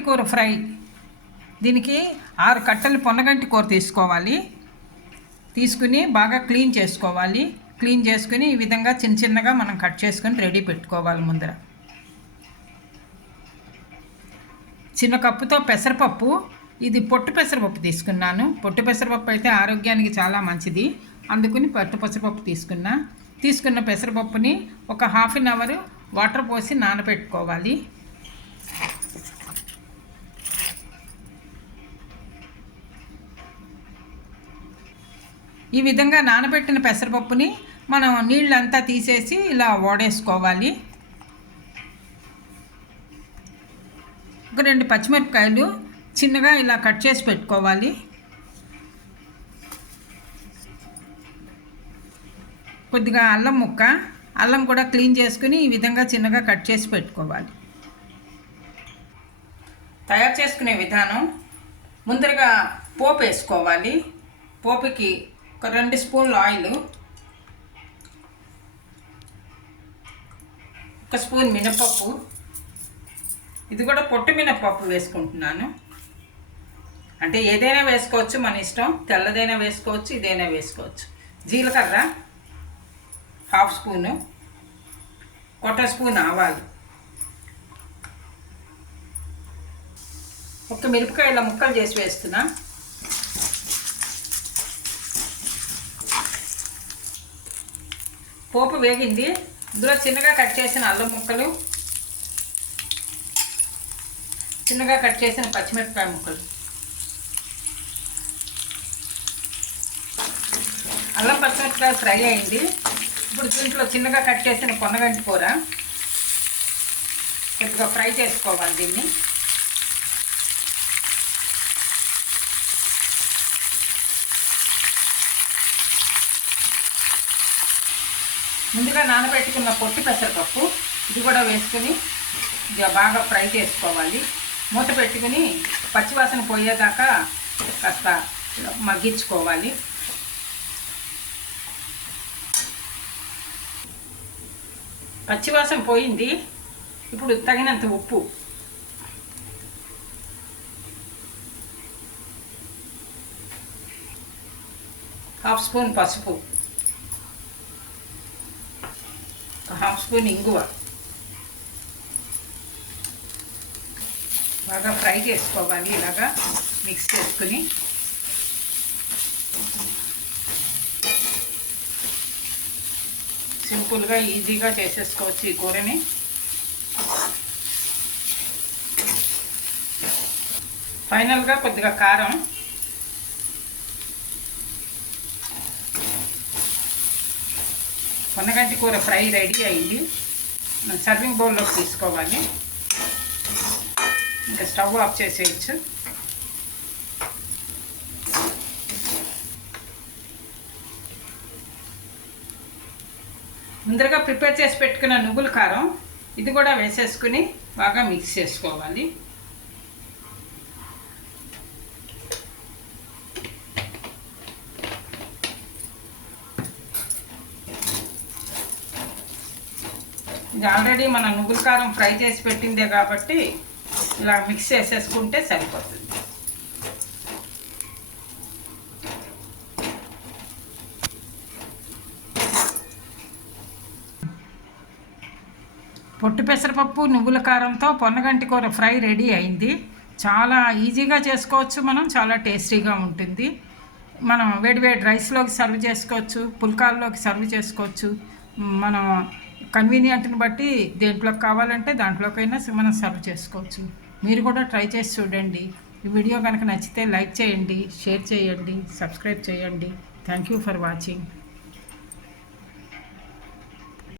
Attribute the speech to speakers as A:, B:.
A: కూర ఫ్రై. దీనికి ఆరు కట్టలు పొన్నగంటి కూర తీసుకోవాలి. తీసుకుని బాగా క్లీన్ చేసుకోవాలి. క్లీన్ చేసుకుని ఈ విధంగా చిన్న చిన్నగా మనం కట్ చేసుకొని రెడీ పెట్టుకోవాలి ముందర. చిన్న కప్పుతో పెసరపప్పు. ఇది పొట్టు పెసరపప్పు తీసుకున్నాను. పొట్టు పెసరపప్పు అయితే ఆరోగ్యానికి చాలా మంచిది. అందుకుని పొట్టు పెసరపప్పు తీసుకున్నా. తీసుకున్న పెసరపప్పుని ఒక హాఫ్ అన్ అవర్ వాటర్ పోసి నానబెట్టుకోవాలి. ఈ విధంగా నానబెట్టిన పెసరపప్పుని మనం నీళ్ళంతా తీసేసి ఇలా ఓడేసుకోవాలి ఒక రెండు పచ్చిమిరపకాయలు చిన్నగా ఇలా కట్ చేసి పెట్టుకోవాలి. కొద్దిగా అల్లం ముక్క అల్లం కూడా క్లీన్ చేసుకుని ఈ విధంగా చిన్నగా కట్ చేసి పెట్టుకోవాలి. తయారు చేసుకునే విధానం ముందరగా పోపు వేసుకోవాలి. పోపుకి ఒక రెండు స్పూన్లు ఆయిల్. ఒక స్పూన్ మినపప్పు. ఇది కూడా పొట్టు మినపప్పు వేసుకుంటున్నాను. అంటే ఏదైనా వేసుకోవచ్చు మన ఇష్టం. తెల్లదైనా వేసుకోవచ్చు ఇదైనా వేసుకోవచ్చు. జీలకర్ర హాఫ్ స్పూను. కొట్ట స్పూన్ ఆవాలు. ఒక మిరపకాయల ముక్కలు చేసి వేస్తున్నా. పోపు వేగింది. ఇందులో చిన్నగా కట్ చేసిన అల్లం ముక్కలు చిన్నగా కట్ చేసిన పచ్చిమిరపకాయ ముక్కలు. అల్లం పచ్చిమిరపకాయ ఫ్రై అయింది. ఇప్పుడు దీంట్లో చిన్నగా కట్ చేసిన కొన్నగంటి కూర. కొద్దిగా ఫ్రై చేసుకోవాలి దీన్ని. ముందుగా నానబెట్టుకున్న పొట్టి పెసరపప్పు ఇది కూడా వేసుకుని బాగా ఫ్రై చేసుకోవాలి. మూత పెట్టుకుని పచ్చివాసన పోయేదాకా కాస్త మగ్గించుకోవాలి. పచ్చివాసన పోయింది. ఇప్పుడు తగినంత ఉప్పు. హాఫ్ స్పూన్ పసుపు. హాఫ్ స్పూన్ ఇంగువ. బాగా ఫ్రై చేసుకోవాలి ఇలాగా మిక్స్ చేసుకుని. సింపుల్గా ఈజీగా చేసేసుకోవచ్చు ఈ కూరని. ఫైనల్గా కొద్దిగా కారం. పొన్నగంటి కూర ఫ్రై రెడీ అయింది. సర్వింగ్ బౌల్లోకి తీసుకోవాలి. ఇంకా స్టవ్ ఆఫ్ చేసేయచ్చు. ముందరగా ప్రిపేర్ చేసి పెట్టుకున్న నువ్వుల కారం ఇది కూడా వేసేసుకుని బాగా మిక్స్ చేసుకోవాలి. ఇది ఆల్రెడీ మన నువ్వుల కారం ఫ్రై చేసి పెట్టిందే కాబట్టి ఇలా మిక్స్ చేసేసుకుంటే సరిపోతుంది. పొట్టు పెసరపప్పు నువ్వుల కారంతో పొన్నగంటి కూర ఫ్రై రెడీ అయింది. చాలా ఈజీగా చేసుకోవచ్చు మనం చాలా టేస్టీగా ఉంటుంది. మనం వేడివేడి రైస్లోకి సర్వ్ చేసుకోవచ్చు పుల్కాల్లోకి సర్వ్ చేసుకోవచ్చు. మనం కన్వీనియంట్ని బట్టి దేంట్లోకి కావాలంటే దాంట్లోకైనా మనం సర్వ్ చేసుకోవచ్చు. మీరు కూడా ట్రై చేసి చూడండి. ఈ వీడియో కనుక నచ్చితే లైక్ చేయండి షేర్ చేయండి సబ్స్క్రైబ్ చేయండి. Thank you for watching